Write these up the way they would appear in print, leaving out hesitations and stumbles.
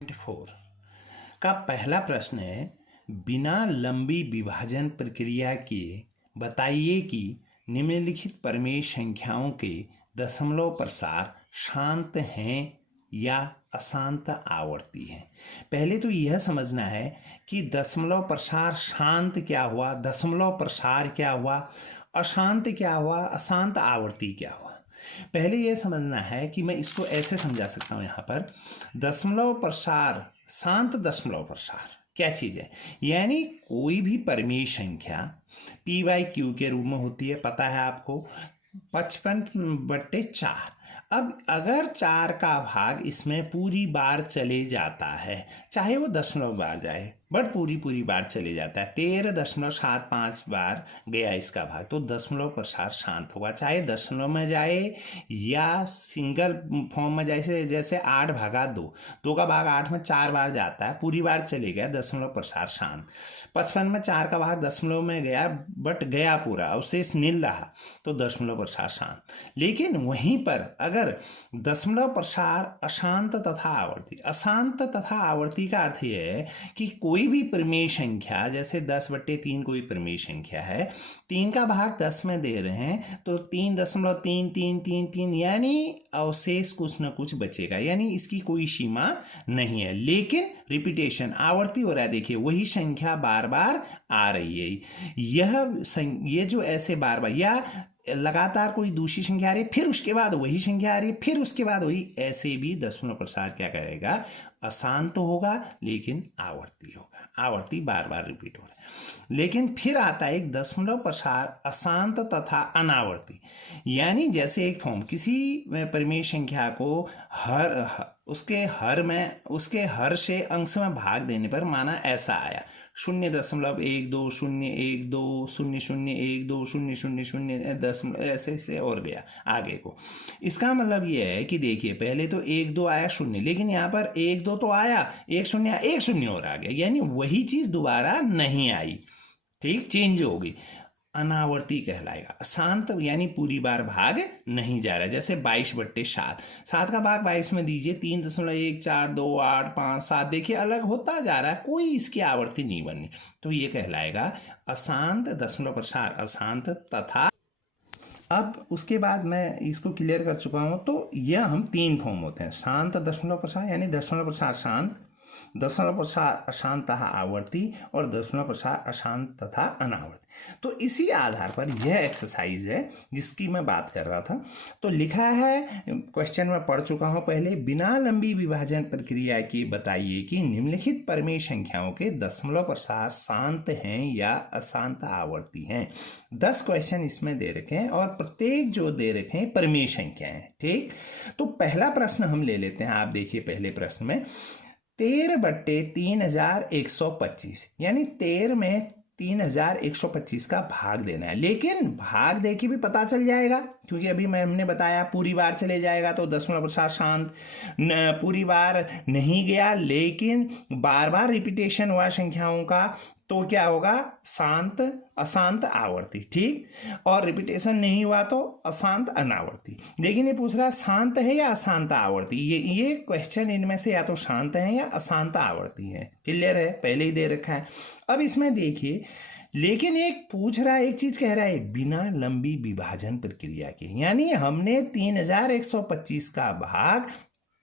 4 का पहला प्रश्न है, बिना लंबी विभाजन प्रक्रिया के बताइए कि निम्नलिखित परिमेय संख्याओं के दशमलव प्रसार शांत हैं या अशांत आवर्ती हैं। पहले तो यह समझना है कि दशमलव प्रसार शांत क्या हुआ, दशमलव प्रसार क्या हुआ, अशांत क्या हुआ, अशांत आवर्ती क्या हुआ। पहले यह समझना है कि मैं इसको ऐसे समझा सकता हूं। यहाँ पर दशमलव प्रसार, शांत दशमलव प्रसार क्या चीज़ है, यानी कोई भी परिमेय संख्या p/q के रूप में होती है, पता है आपको, 55/4। अब अगर 4 का भाग इसमें पूरी बार चले जाता है, चाहे वो दशमलव बार जाए, बट पूरी बार चले जाता है, 13.75 बार गया इसका भाग, तो दशमलव प्रसार शांत होगा। चाहे दशमलव में जाए या सिंगल फॉर्म में जाए, जैसे 8/2, 2 का भाग 8 में 4 बार जाता है, पूरी बार चले गया, दशमलव प्रसार शांत। 55 में 4 का भाग दशमलव में गया, बट गया पूरा, अवशेष नील रहा, तो दशमलव प्रसार शांत। लेकिन वहीं पर अगर दशमलव प्रसार अशांत तथा आवर्ती, अशांत तथा आवर्ती का अर्थ यह है कि कोई भी परिमेय संख्या, जैसे 10/3 कोई परिमेय संख्या है, 3 का भाग 10 में दे रहे हैं, तो 3.33333, यानी अवशेष कुछ न कुछ बचेगा, यानी इसकी कोई सीमा नहीं है। लेकिन रिपीटेशन, आवर्ती हो रहा है, देखिए वही संख्या बार बार आ रही है। ये जो ऐसे बार बार या लगातार कोई दूसरी संख्या आ रही है, फिर उसके बाद वही संख्या आ रही है, फिर उसके बाद वही, ऐसे भी दशमलव प्रसार क्या करेगा, अशांत होगा, लेकिन आवर्ती होगा। आवर्ती बार बार रिपीट हो रहा है। लेकिन फिर आता है एक दशमलव प्रसार अशांत तथा अनावर्ती, यानी जैसे एक फॉर्म, किसी परिमेय संख्या को उसके हर से अंश में भाग देने पर माना ऐसा आया, 0.1202001000120000 ऐसे और गया आगे को। इसका मतलब यह है कि देखिए पहले तो 1 2 आया 0, लेकिन यहाँ पर 1 2 तो आया, 1 0 आया, 1 0 और आ गया, यानी वही चीज दोबारा नहीं आई, ठीक, चेंज हो गई, अनावर्ती कहलाएगा। अशांत यानी पूरी बार भाग नहीं जा रहा, जैसे 22/7, 7 का भाग 22 में दीजिए, 3.142857, देखिए अलग होता जा रहा है, कोई इसकी आवर्ती नहीं बनी, तो ये कहलाएगा अशांत दशमलव प्रसार, अशांत तथा। अब उसके बाद मैं इसको क्लियर कर चुका हूं, तो यह हम 3 फॉर्म होते हैं, शांत दशमलव प्रसार यानी दशमलव प्रसार शांत, दशमलव प्रसार अशांत तथा आवर्ती, और दशमलव प्रसार अशांत तथा अनावर्ती। तो इसी आधार पर यह एक्सरसाइज है जिसकी मैं बात कर रहा था। तो लिखा है, क्वेश्चन में पढ़ चुका हूं पहले, बिना लंबी विभाजन प्रक्रिया के बताइए कि निम्नलिखित परिमेय संख्याओं के दशमलव प्रसार शांत हैं या अशांत आवर्ती हैं। 10 क्वेश्चन इसमें दे रखे हैं और प्रत्येक जो दे रखे हैं परिमेय संख्या है, ठीक। तो पहला प्रश्न हम ले लेते हैं। आप देखिए पहले प्रश्न में 13/3125, यानी 13 में 3125 का भाग देना है। लेकिन भाग दे के भी पता चल जाएगा, क्योंकि अभी हमने बताया पूरी बार चले जाएगा तो दशमलव प्रसार शांत, पूरी बार नहीं गया लेकिन बार बार रिपीटेशन हुआ संख्याओं का, तो क्या होगा, शांत अशांत आवर्ती, ठीक। और रिपीटेशन नहीं हुआ तो अशांत अनावर्ती। लेकिन ये पूछ रहा है शांत है या अशांत आवर्ती, ये क्वेश्चन इनमें से या तो शांत है या अशांत आवर्ती है, क्लियर है, पहले ही दे रखा है। अब इसमें देखिए, लेकिन एक पूछ रहा है, एक चीज कह रहा है, बिना लंबी विभाजन प्रक्रिया के, यानी हमने 3125 का भाग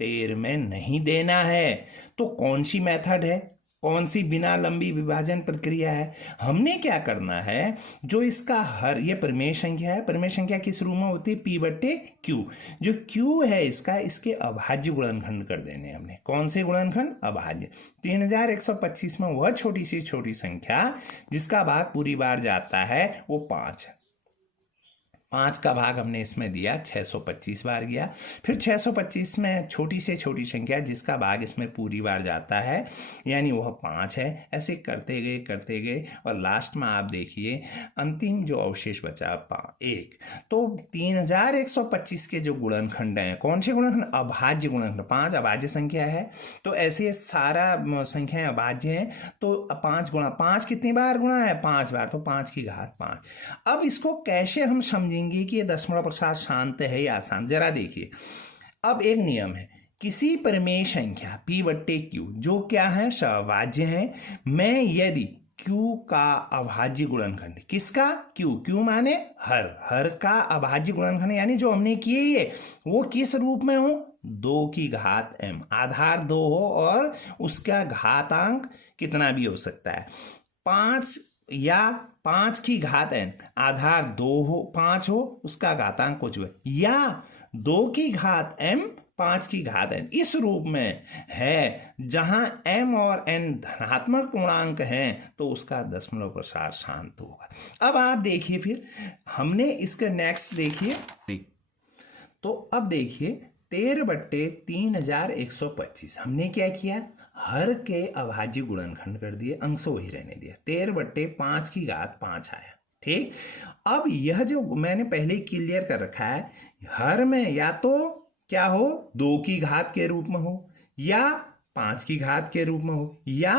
13 में नहीं देना है। तो कौन सी मेथड है, कौन सी बिना लंबी विभाजन प्रक्रिया है? हमने क्या करना है, जो इसका हर, ये परिमेय संख्या है, परिमेय संख्या किस रूप में होती है, p/q, जो q है इसका, इसके अभाज्य गुणनखंड कर देने हमने। कौन से गुणनखंड, अभाज्य। 3125 में वह छोटी सी छोटी संख्या जिसका भाग पूरी बार जाता है वो 5 है। 5 का भाग हमने इसमें दिया, 625 बार गया। फिर 625 में छोटी से छोटी संख्या जिसका भाग इसमें पूरी बार जाता है, यानी वह 5 है। ऐसे करते गए और लास्ट में आप देखिए अंतिम जो अवशेष बचा 1। तो 3125 के जो गुणनखंड हैं, कौन से गुणनखंड, अभाज्य गुणनखंड। 5 अभाज्य संख्या है, तो ऐसे सारा संख्याएं अभाज्य हैं, तो 5 गुणा 5 कितनी बार गुणा है, 5 बार, तो 5 की घात 5। अब इसको कैसे हम समझेंगे कि ये दशमलव प्रसार शांत है या अशांत, जरा देखिए। अब एक नियम है किसी परिमेय संख्या p बट्टे q जो क्या है, सहभाज्य है, मैं यदि q का अभाज्य गुणनखंड, किसका, q माने हर का अभाज्य गुणनखंड यानी जो हमने किए है वो किस रूप में हो, 2 की घात m, आधार 2 हो और उसका घातांक कितना भी हो सकता है, 5 या 5 की घात n, आधार 2 हो, 5 हो, उसका घातांक कुछ भी, या 2 की घात m 5 की घात n, इस रूप में है जहां m और n धनात्मक पूर्णांक हैं तो उसका दशमलव प्रसार शांत होगा। अब आप देखिए, फिर हमने इसका नेक्स्ट देखिए, तो अब देखिए 13 बट्टे 3125 हमने क्या किया, हर के अभाज्य गुणनखंड कर दिए, अंश वही रहने दिया, 13 बट्टे 5 की घात 5 आया। ठीक, अब यह जो मैंने पहले क्लियर कर रखा है, हर में या तो क्या हो, 2 की घात के रूप में हो, या 5 की घात के रूप में हो, या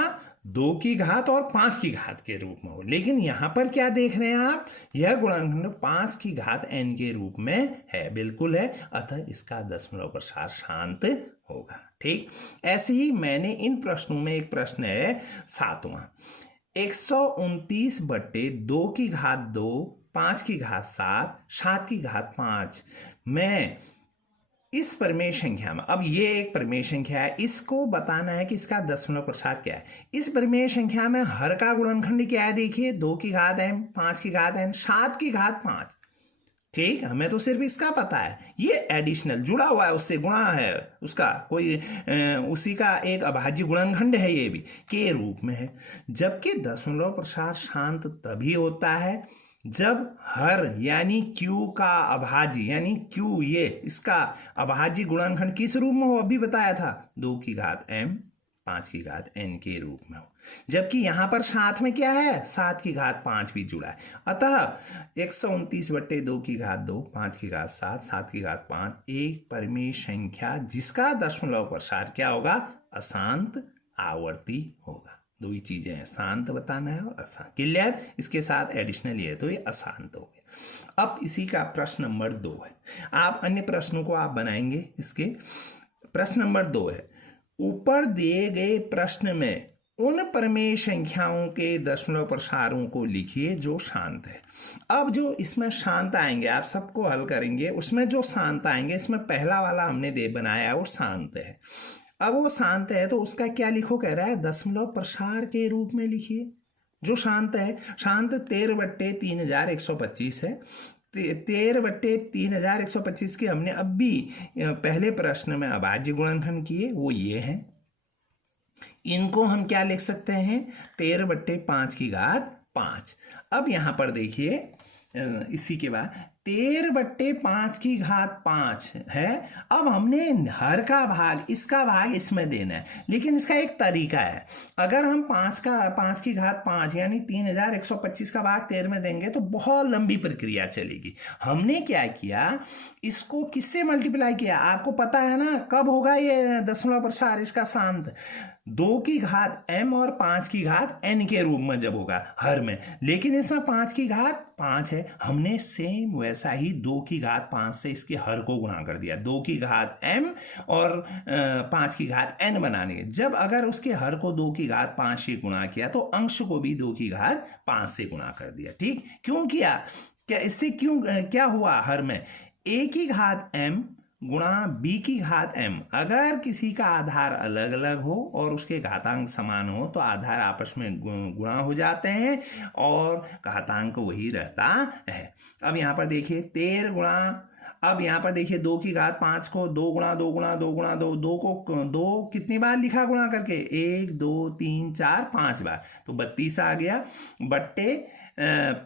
2 की घात और 5 की घात के रूप में हो, लेकिन यहां पर क्या देख रहे हैं आप, यह गुणनखंड 5 की घात n के रूप में है, बिल्कुल है, अतः इसका दशमलव प्रसार शांत होगा। ठीक, ऐसे ही मैंने इन प्रश्नों में एक प्रश्न है 7वां, 129 बट्टे 2 की घात 2, 5 की घात 7, 7 की घात 5 में इस परिमेय संख्या में, अब ये एक परिमेय संख्या है, इसको बताना है कि इसका दशमलव प्रसार क्या है। इस परिमेय संख्या में हर का गुणनखंड क्या है, देखिए 2 की घात m, 5 की घात n, 7 की घात 5। ठीक, हमें तो सिर्फ इसका पता है, ये एडिशनल जुड़ा हुआ है, उससे गुणा है, उसका कोई उसी का एक अभाज्य गुणनखंड है, ये भी के रूप में है। जबकि दशमलव प्रसार शांत तभी होता है जब हर यानी q का अभाज्य यानी q, ये इसका अभाज्य गुणनखंड किस रूप में हो, अभी बताया था, 2 की घात m, 5 की घात n के रूप में हो। जबकि यहां पर साथ में क्या है, 7 की घात 5 भी जुड़ा है, अतः 129 बट्टे 2 की घात 2, 5 की घात 7, 7 की घात 5 एक परिमेय संख्या जिसका दशमलव प्रसार क्या होगा, अशांत आवर्ती होगा। दो ही चीजें हैं, शांत बताना है और अशांत, क्लियर, इसके साथ एडिशनल ये तो ये अशांत हो गया। अब इसी का प्रश्न नंबर 2 है, आप अन्य प्रश्नों को आप बनाएंगे, इसके प्रश्न नंबर 2 है, ऊपर दिए गए प्रश्न में उन परिमेय संख्याओं के दशमलव प्रसारों को लिखिए जो शांत है। अब जो इसमें शांत आएंगे, आप सबको हल करेंगे, उसमें जो शांत आएंगे, इसमें पहला वाला हमने दे बनाया है वो शांत है। अब वो शांत है तो उसका क्या लिखो, कह रहा है दशमलव प्रसार के रूप में लिखिए जो शांत है। शांत 13 बट्टे 3125 है, 13 बट्टे 3125 के हमने अब भी पहले प्रश्न में अभाज्य गुणनखंड किए, वो ये हैं, इनको हम क्या लिख सकते हैं, 13 बट्टे 5 की घात 5। अब यहां पर देखिए इसी के बाद 13 बट्टे 5 की घात 5 है। अब हमने हर का भाग, इसका भाग इसमें देना है, लेकिन इसका एक तरीका है, अगर हम 5 की घात 5 यानी 3125 का भाग 13 में देंगे तो बहुत लंबी प्रक्रिया चलेगी। हमने क्या किया, इसको किससे मल्टीप्लाई किया, आपको पता है ना कब होगा ये दशमलव प्रसार इसका शांत, 2 की घात m और 5 की घात n के रूप में जब होगा हर में, लेकिन इसमें 5 की घात 5 है, हमने सेम वैसा ही 2 की घात 5 से इसके हर को गुणा कर दिया, 2 की घात m और 5 की घात n बनाने के, जब अगर उसके हर को 2 की घात 5 से गुणा किया तो अंश को भी 2 की घात 5 से गुणा कर दिया। ठीक, क्यों किया, क्या इससे क्यों क्या हुआ, हर में a की घात m गुणा b की घात m, अगर किसी का आधार अलग अलग हो और उसके घातांक समान हो तो आधार आपस में गुणा हो जाते हैं और घातांक वही रहता है। अब यहाँ पर देखिए 13 गुणा, अब यहाँ पर देखिए 2 की घात 5 को 2 गुणा 2 गुणा 2 गुणा 2, 2 को 2 कितनी बार लिखा गुणा करके, 1 2 3 4 5 बार, तो 32 आ गया, बट्टे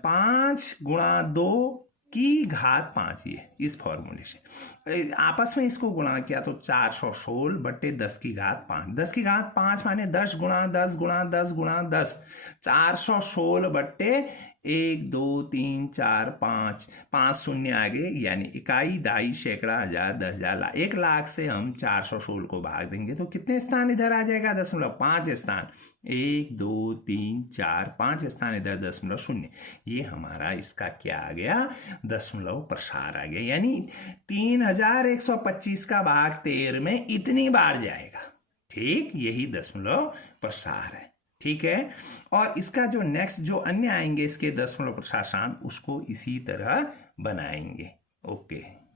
5 गुणा 2 की घात 5, ये इस फॉर्मूले से आपस में इसको गुणा किया तो 416 बट्टे 10 की घात 5, 10 की घात 5 माने 10 गुणा 10 गुणा 10 गुणा 10, 416 बट्टे 1 2 3 4 5, 5 शून्य आगे, यानी इकाई, दाई, सैकड़ा, हजार, 10,000, लाख। 1,00,000 से हम 416 को भाग देंगे तो कितने स्थान इधर आ जाएगा? 5 स्थान। 1 2 3 4 5 स्थान इधर, 0.0। ये हमारा इसका क्या आ गया? दशमलव प्रसार आ गया। यानी 3,125 का भाग 13 में इतनी बार जाएगा। ठीक, यही दशमलव प्रसार है। ठीक है, और इसका जो नेक्स्ट जो अन्य आएंगे इसके दशमलव प्रसार स्थान, उसको इसी तरह बनाएंगे। ओके।